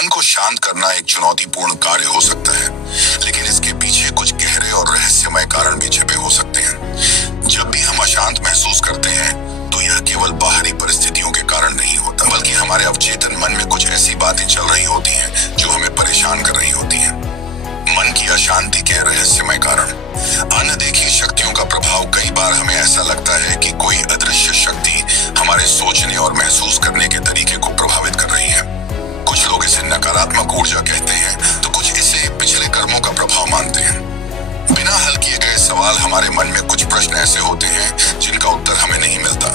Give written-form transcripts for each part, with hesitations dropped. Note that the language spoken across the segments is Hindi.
मन को शांत करना एक चुनौतीपूर्ण कार्य हो सकता है, लेकिन इसके पीछे कुछ गहरे और रहस्यमय कारण भी छिपे हो सकते हैं। जब भी हम अशांत महसूस करते हैं तो यह केवल बाहरी परिस्थितियों के कारण नहीं होता, बल्कि हमारे अवचेतन मन में कुछ ऐसी बातें चल रही होती हैं जो हमें परेशान कर रही होती हैं। मन की अशांति के रहस्यमय कारण। अनदेखी शक्तियों का प्रभाव। कई बार हमें ऐसा लगता है कि कोई अदृश्य शक्ति हमारे सोचने और महसूस करने के तरीके को प्रभावित कर रही है। कुछ लोग इसे नकारात्मक ऊर्जा कहते हैं, तो कुछ इसे पिछले कर्मों का प्रभाव मानते हैं। बिना हल किए गए सवाल। हमारे मन में कुछ प्रश्न ऐसे होते हैं जिनका उत्तर हमें नहीं मिलता,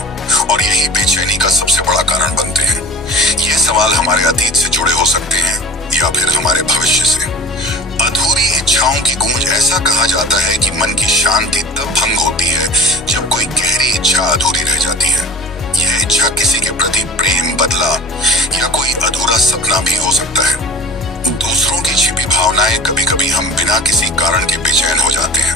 और यही बेचैनी का सबसे बड़ा कारण बनते हैं। ये सवाल हमारे अतीत से जुड़े हो सकते हैं या फिर हमारे भविष्य से। अधूरी इच्छाओं की गूंज। ऐसा कहा जाता है कि मन की शांति तब भंग होती है जब कोई गहरी इच्छा अधूरी रह जाती है। यह इच्छा किसी के प्रति प्रेम, बदला या कोई अधूरा सपना भी हो सकता है। दूसरों की छिपी भावनाएं। कभी कभी हम बिना किसी कारण के बेचैन हो जाते हैं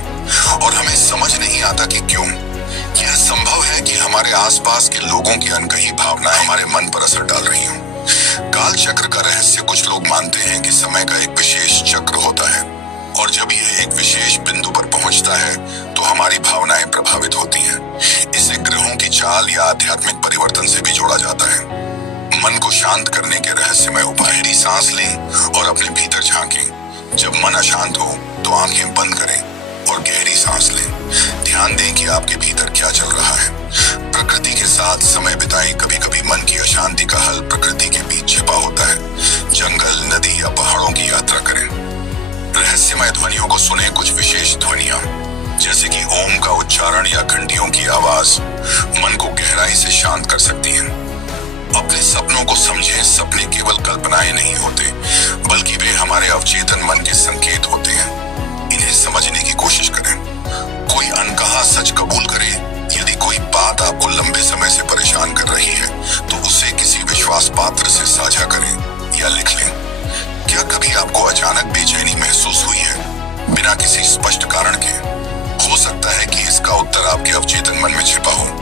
और हमें समझ नहीं आता कि क्यों। यह संभव है कि हमारे आसपास के लोगों की अनकही भावनाएं हमारे मन पर असर डाल रही हों। काल चक्र का रहस्य। कुछ लोग मानते हैं कि समय का एक विशेष चक्र होता है, और जब यह एक विशेष बिंदु पर पहुंचता है तो हमारी भावनाएं प्रभावित होती हैं। इसे ग्रहों की चाल या आध्यात्मिक परिवर्तन से भी जोड़ा जाता है। मन को शांत करने के रहस्यमय उपाय। गहरी सांस लें और अपने भीतर झांकें। जब मन अशांत हो तो आंखें बंद करें और गहरी सांस लें। ध्यान दें कि आपके भीतर क्या चल रहा है। प्रकृति के साथ समय बिताएं। कभी कभी मन की अशांति का हल प्रकृति के बीच छिपा होता है। जंगल, नदी या पहाड़ों की यात्रा करें। रहस्यमय ध्वनियों को सुने। कुछ विशेष ध्वनियां, जैसे कि ओम का उच्चारण या घंटियों की आवाज, मन को गहराई से शांत कर सकती है। अपने सपनों को समझें। सपने केवल कल्पनाएं नहीं होते, बल्कि वे हमारे अवचेतन मन के संकेत होते हैं। इन्हें समझने की कोशिश करें। कोई अनकहा सच कबूल करें। यदि कोई बात आपको लंबे समय से परेशान कर रही है तो उसे किसी विश्वास पात्र से साझा करें या लिख लें। क्या कभी आपको अचानक बेचैनी महसूस हुई है बिना किसी स्पष्ट कारण के? हो सकता है कि इसका उत्तर आपके अवचेतन मन में छिपा हो।